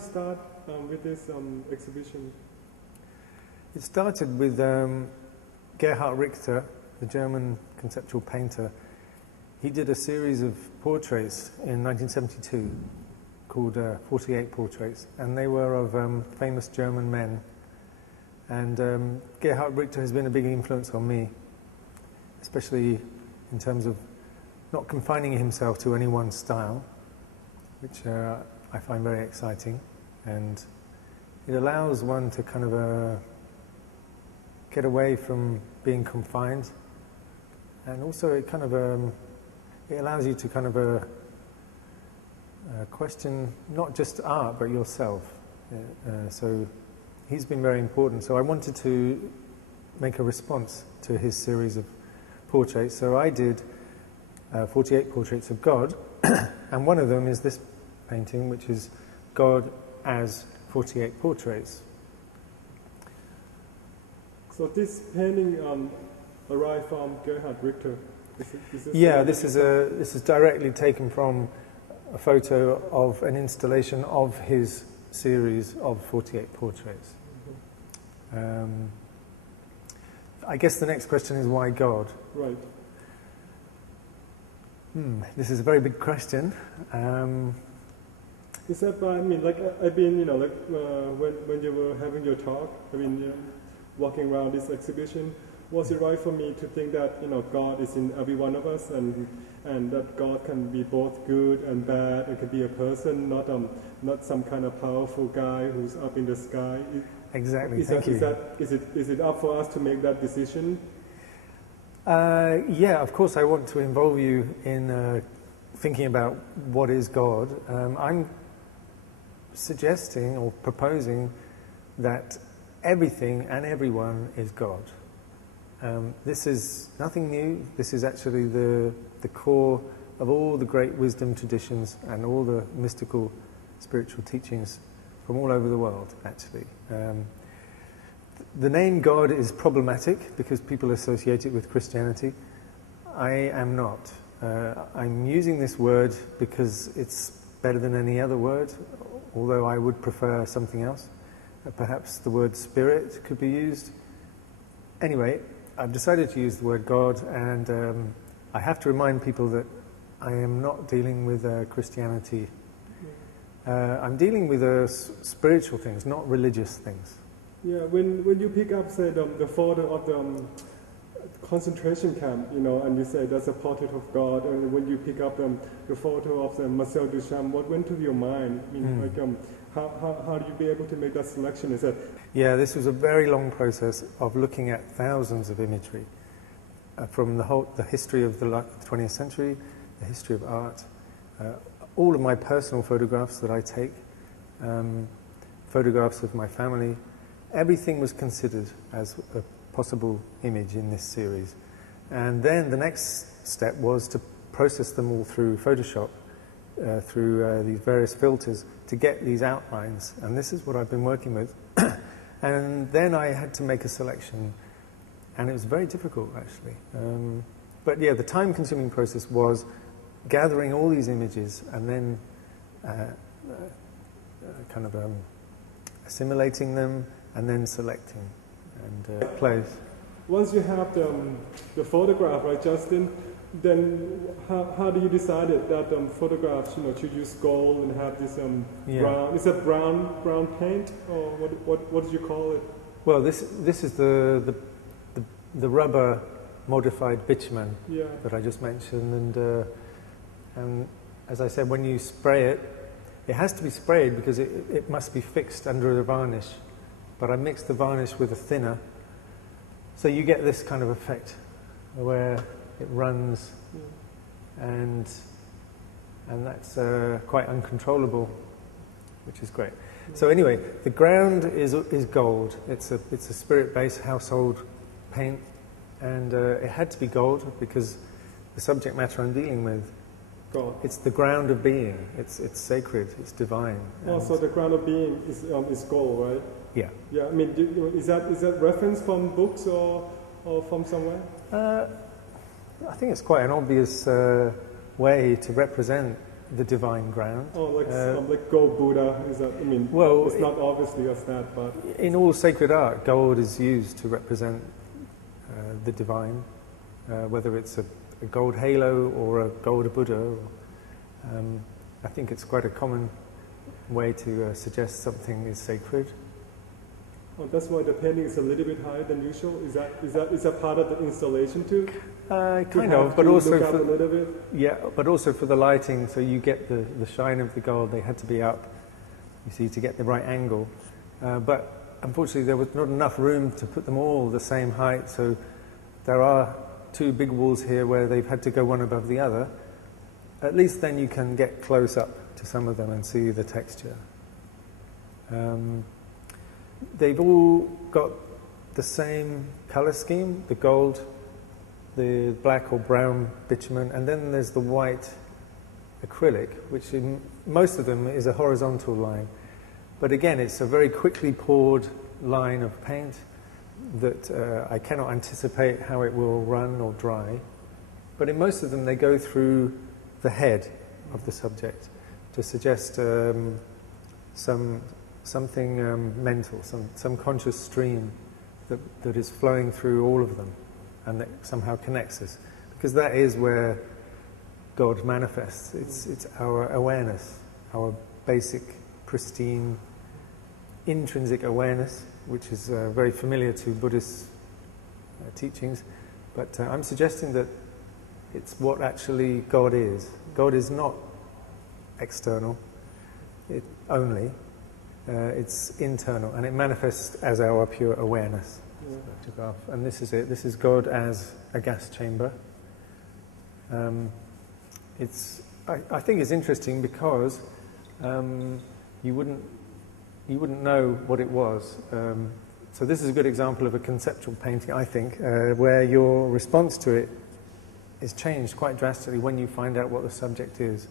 start with this exhibition? It started with Gerhard Richter, the German conceptual painter. He did a series of portraits in 1972 called 48 Portraits, and they were of famous German men. And Gerhard Richter has been a big influence on me, especially in terms of not confining himself to any one style, which I find very exciting. And it allows one to kind of get away from being confined, and also it kind of it allows you to kind of question not just art but yourself. So he's been very important. So I wanted to make a response to his series of portraits. So I did 48 portraits of God, and one of them is this painting, which is God as 48 portraits. So this painting arrived from Gerhard Richter. Yeah, this is directly taken from a photo of an installation of his series of 48 portraits. Mm-hmm. I guess the next question is why God? Right. This is a very big question. Is that by, I mean, like, I've been, you know, like, when you were having your talk, I mean, you know, walking around this exhibition, was it right for me to think that, you know, God is in every one of us, and that God can be both good and bad? It could be a person, not some kind of powerful guy who's up in the sky. Exactly. Is it up for us to make that decision? Yeah, of course. I want to involve you in thinking about what is God. I'm suggesting or proposing that everything and everyone is God. This is nothing new. This is actually the core of all the great wisdom traditions and all the mystical spiritual teachings from all over the world, actually. The name God is problematic because people associate it with Christianity. I am not. I'm using this word because it's better than any other word, although I would prefer something else. Perhaps the word spirit could be used. Anyway, I've decided to use the word God, and I have to remind people that I am not dealing with Christianity. I'm dealing with spiritual things, not religious things. Yeah, when you pick up, say, the photo of the concentration camp, you know, and you say that's a portrait of God, and when you pick up the photo of the Marcel Duchamp, what went to your mind? I mean, like, how do you be able to make that selection? Is that? Yeah, this was a very long process of looking at thousands of imagery from the history of the 20th century, the history of art, all of my personal photographs that I take, photographs of my family. Everything was considered as a possible image in this series. And then the next step was to process them all through Photoshop, through these various filters, to get these outlines. And this is what I've been working with. And then I had to make a selection, and it was very difficult, actually. But yeah, the time-consuming process was gathering all these images and then kind of assimilating them and then selecting and place. Once you have the photograph, right, Justin, then how do you decide that photographs, you know, should use gold and have this brown? Is that brown paint, or what did you call it? Well, this is the rubber modified bitumen that I just mentioned, and as I said, when you spray it, it has to be sprayed because it must be fixed under the varnish. But I mixed the varnish with a thinner, so you get this kind of effect where it runs, and that's quite uncontrollable, which is great. So anyway, the ground is gold. It's a spirit-based household paint, and it had to be gold because the subject matter I'm dealing with, God. It's the ground of being. It's sacred. It's divine. Oh, so the ground of being is gold, right? Yeah. Yeah. I mean, is that reference from books or from somewhere? I think it's quite an obvious way to represent the divine ground. Oh, like gold Buddha, is that, I mean, well, it's not obviously as that, but... In all sacred art, gold is used to represent the divine, whether it's a gold halo or a gold Buddha. I think it's quite a common way to suggest something is sacred. Oh, that's why the painting is a little bit higher than usual. Is that part of the installation too? Kind of, but also for a little bit. Yeah, but also for the lighting, so you get the shine of the gold. They had to be up, you see, to get the right angle. But unfortunately, there was not enough room to put them all the same height. So there are two big walls here where they've had to go one above the other. At least then you can get close up to some of them and see the texture. They've all got the same color scheme, the gold, the black or brown bitumen, and then there's the white acrylic, which in most of them is a horizontal line. But again, it's a very quickly poured line of paint that I cannot anticipate how it will run or dry. But in most of them, they go through the head of the subject to suggest something mental, some conscious stream that is flowing through all of them and that somehow connects us. Because that is where God manifests. It's our awareness, our basic, pristine, intrinsic awareness, which is very familiar to Buddhist teachings. But I'm suggesting that it's what actually God is. God is not external only. It's internal, and it manifests as our pure awareness. Yeah. And this is it. This is God as a gas chamber. I think it's interesting because you wouldn't know what it was. So this is a good example of a conceptual painting, I think, where your response to it is changed quite drastically when you find out what the subject is.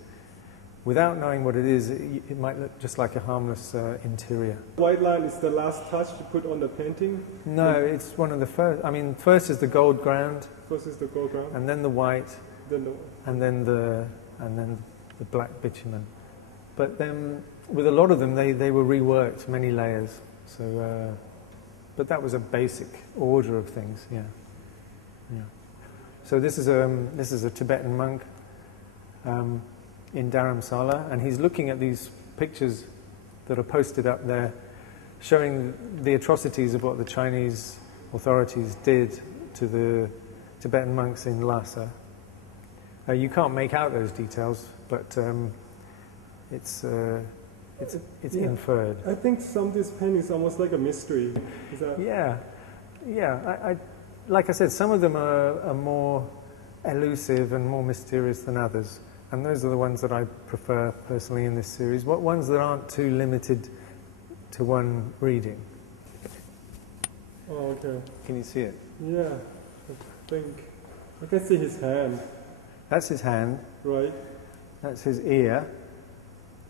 Without knowing what it is, it might look just like a harmless interior. White line is the last touch to put on the painting? No, it's one of the first. I mean, first is the gold ground. First is the gold ground. And then the white. And then the black bitumen. But then, with a lot of them, they were reworked, many layers. So, but that was a basic order of things. Yeah. So this is a Tibetan monk. In Dharamsala, and he's looking at these pictures that are posted up there showing the atrocities of what the Chinese authorities did to the Tibetan monks in Lhasa. You can't make out those details, but it's inferred. I think some of this painting is almost like a mystery. Is that... Yeah. Like I said, some of them are more elusive and more mysterious than others. And those are the ones that I prefer personally in this series. What ones that aren't too limited to one reading? Oh, okay. Can you see it? Yeah, I can see his hand. That's his hand. Right. That's his ear.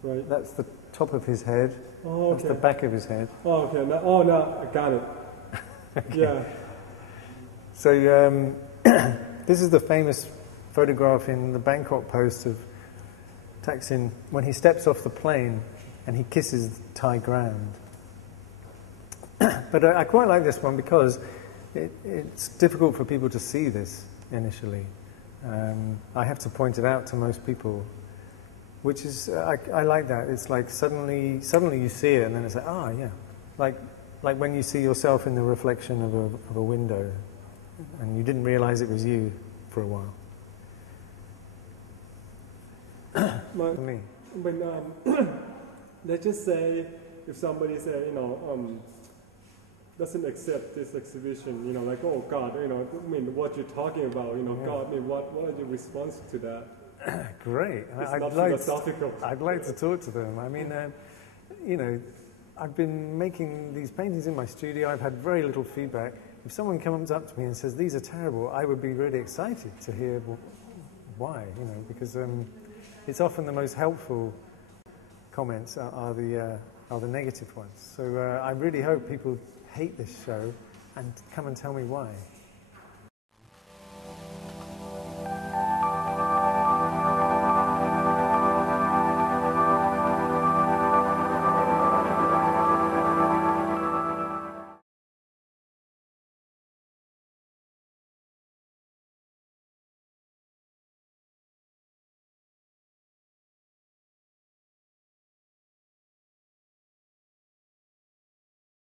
Right. That's the top of his head. Oh, okay. That's the back of his head. Oh, okay. Now I got it. Okay. Yeah. So this is the famous photograph in the Bangkok Post of Thaksin when he steps off the plane and he kisses Thai ground. But I quite like this one because it's difficult for people to see this initially. I have to point it out to most people, which is I like that. It's like suddenly you see it and then it's like, yeah, like when you see yourself in the reflection of a window and you didn't realize it was you for a while. Let's just say if somebody say, doesn't accept this exhibition, like, oh God, what you're talking about, God, what are your response to that? Great. I'd like to talk to them. I mean, I've been making these paintings in my studio. I've had very little feedback. If someone comes up to me and says, these are terrible, I would be really excited to hear why, because it's often the most helpful comments are the negative ones. So I really hope people hate this show and come and tell me why.